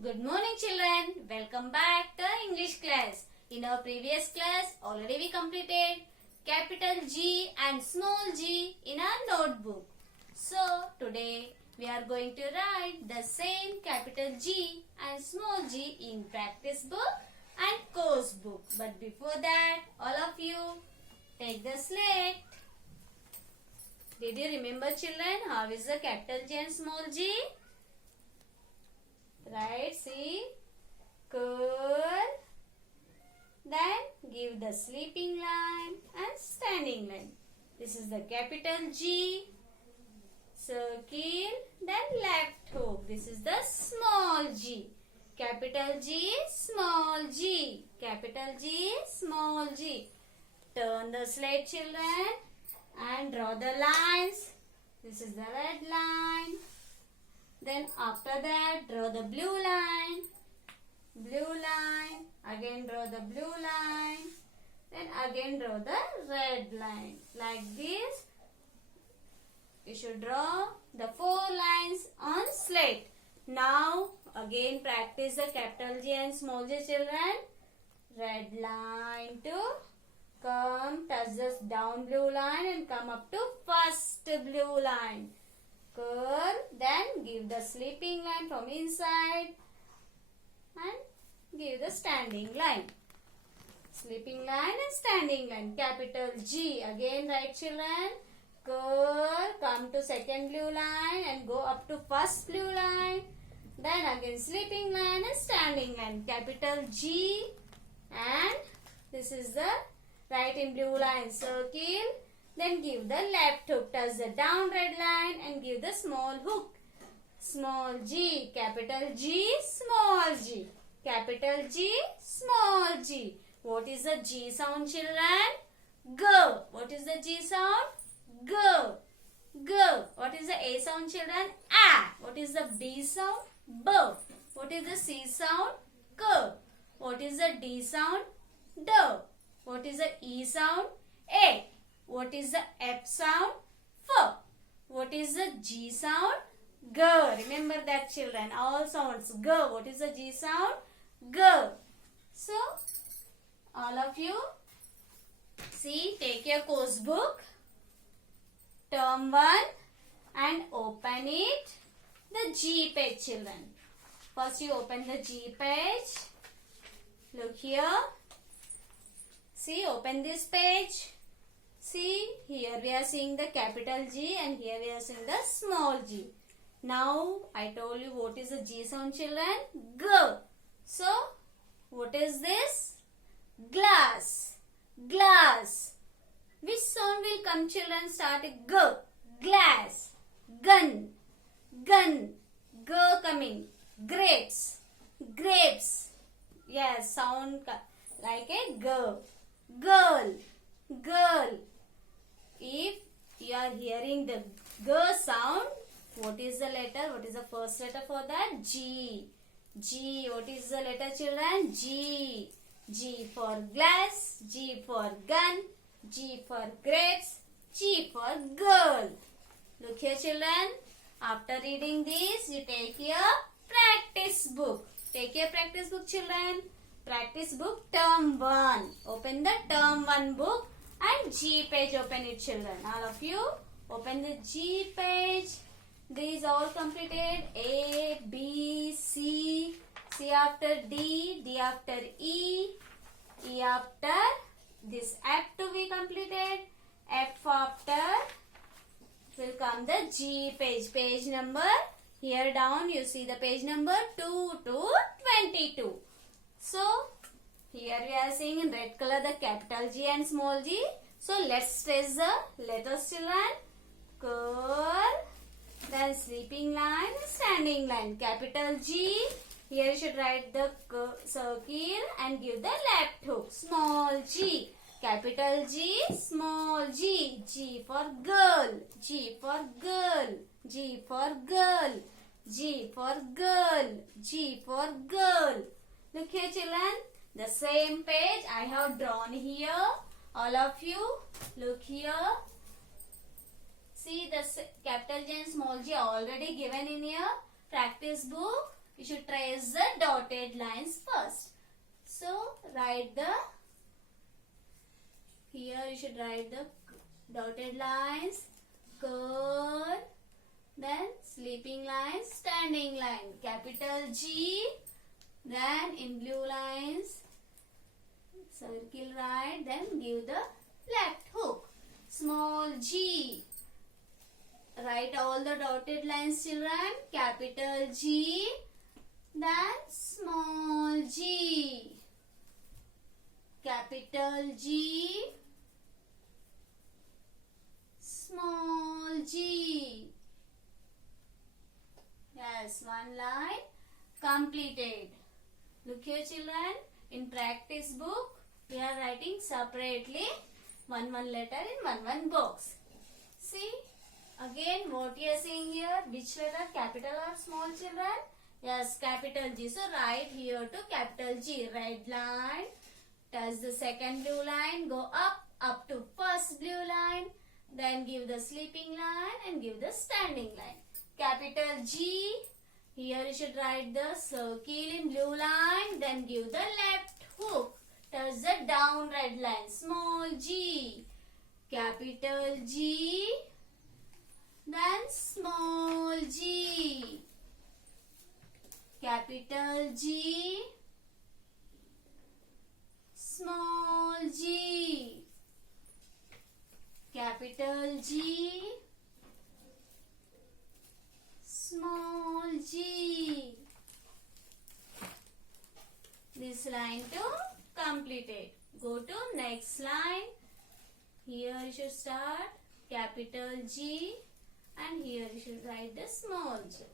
Good morning children. Welcome back to English class. In our previous class, already we completed capital G and small g in our notebook. So, today we are going to write the same capital G and small g in practice book and course book. But before that, all of you take the slate. Did you remember children how is the capital G and small g? Right, see, curl, then give the sleeping line and standing line. This is the capital G, circle, then left hook. This is the small g, capital G, small g, capital G, small g. Turn the slate children and draw the lines. This is the red line. Then after that, draw the blue line, again draw the blue line, then again draw the red line. Like this, you should draw the 4 lines on slate. Now, again practice the capital G and small g children. Red line to come, touch the down blue line and come up to first blue line. Curl, then give the sleeping line from inside and give the standing line. Sleeping line and standing line. Capital G. Again right children. Curl, come to second blue line and go up to first blue line. Then again sleeping line and standing line. Capital G and this is the right in blue line. Circle. Then give the left hook, touch the down red line and give the small hook. Small g, capital G, small g. Capital G, small g. What is the G sound children? G. What is the G sound? G. G. What is the A sound children? A. What is the B sound? B. What is the C sound? K. What is the D sound? D. What is the E sound? A. What is the F sound? F. What is the G sound? G. Remember that children. All sounds. G. What is the G sound? G. So, all of you, see, take your course book, term 1 and open it. The G page children. First you open the G page. Look here. See, open this page. See, here we are seeing the capital G and here we are seeing the small g. Now, I told you what is the G sound children? G. So, what is this? Glass. Glass. Which sound will come children starting G? Glass. Gun. Gun. G coming. Grapes. Grapes. Yes, sound like a G. Girl. Girl. If you are hearing the G sound, what is the letter? What is the first letter for that? G. G. What is the letter children? G. G for glass. G for gun. G for grapes. G for girl. Look here children. After reading this, you take your practice book. Take your practice book children. Practice book term 1. Open the term 1 book. And G page open it children. All of you open the G page. These all completed. A, B, C. C after D. D after E. E after this F to be completed. F after will come the G page. Page number. Here down you see the page number 2 to 22. So, here we are seeing in red color the capital G and small g. So, let's trace the letters children. Curl, then sleeping line, standing line. Capital G. Here you should write the circle and give the left hook. Small g. Capital G, small g. G for girl. G for girl. G for girl. G for girl. G for girl. Look here children. The same page I have drawn here. All of you look here. See the capital G and small g already given in your practice book. you should trace the dotted lines first. So here you should write the dotted lines, curl, then sleeping line, standing line, capital G, then in blue lines, circle right, then give the left hook, small g. Write all the dotted lines, children, capital G, then small g, capital G, small g. Yes, one line completed. Look here, children. In practice book, we are writing separately one letter in one box. See, again what you are seeing here, which letter, capital or small, children? Yes, capital G. So write here to capital G. Red line, touch the second blue line, go up to first blue line, then give the sleeping line and give the standing line. Capital G. Here you should write the circle in blue line, then give the left hook. Touch the down red line, small g, capital G, then small g, capital G, small g, capital G, small g. This line to completed. Go to next line. Here you should start capital G and here you should write the small g.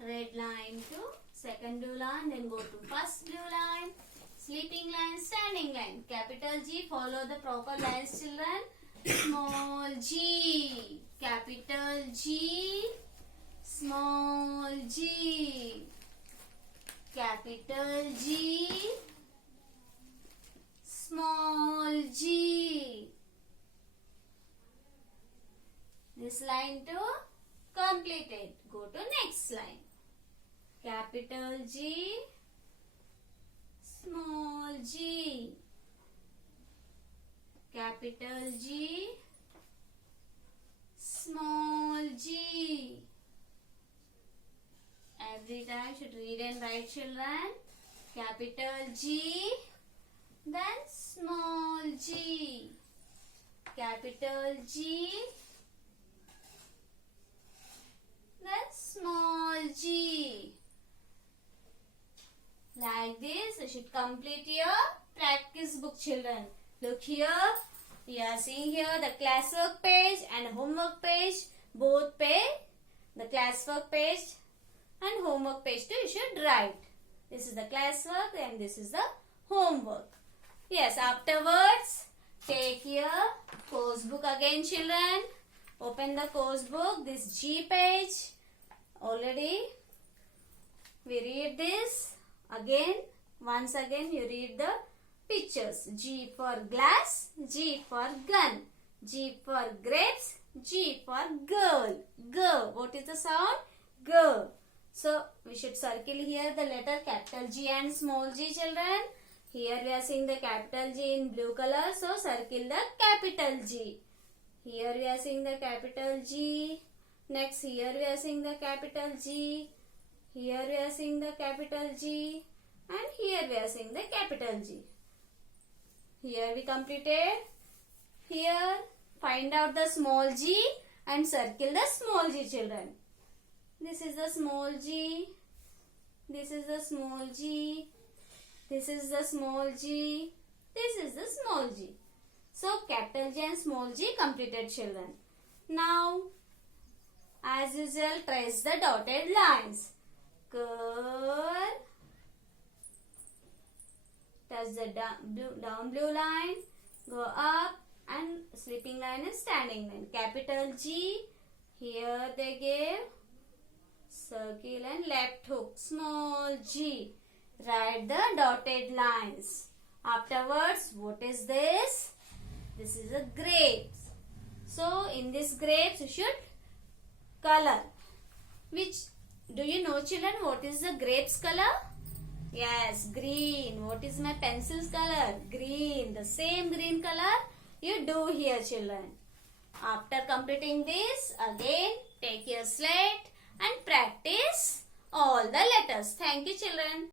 Red line to second blue line, then go to first blue line, sleeping line, standing line. Capital G, follow the proper lines, children. Small g, capital G, small g, capital G, small g. This line to completed. Go to next line. Capital G, small g, capital G, small g. Every time should read and write, children. Capital G, then small g, capital G, then small g. Like this, you should complete your practice book, children. Look here, we are seeing here the classwork page and homework page. Both page, the classwork page and homework page too, you should write. This is the classwork and this is the homework. Yes, afterwards, take your course book again, children. Open the course book, this G page. Already, we read this. Again, once again, you read the pictures. G for glass, G for gun, G for grapes, G for girl. G. What is the sound? G. So, we should circle here the letter capital G and small g, children. Here we are seeing the capital G in blue color. So, circle the capital G. Here we are seeing the capital G. Next, here we are seeing the capital G. Here we are seeing the capital G. And here we are seeing the capital G. Here we completed. Here, find out the small g and circle the small g, children. This is the small g. This is the small g. This is the small g. This is the small g. So, capital G and small g completed, children. Now, as usual, trace the dotted lines. Curl. Touch the down blue line. Go up and sleeping line and standing line. Capital G. Here they gave circle and left hook. Small g. Write the dotted lines. Afterwards, what is this? This is a grapes. So, in this grapes, you should color. Which Do you know, children, what is the grapes color? Yes, green. What is my pencil's color? Green. The same green color you do here, children. After completing this, again take your slate and practice all the letters. Thank you, children.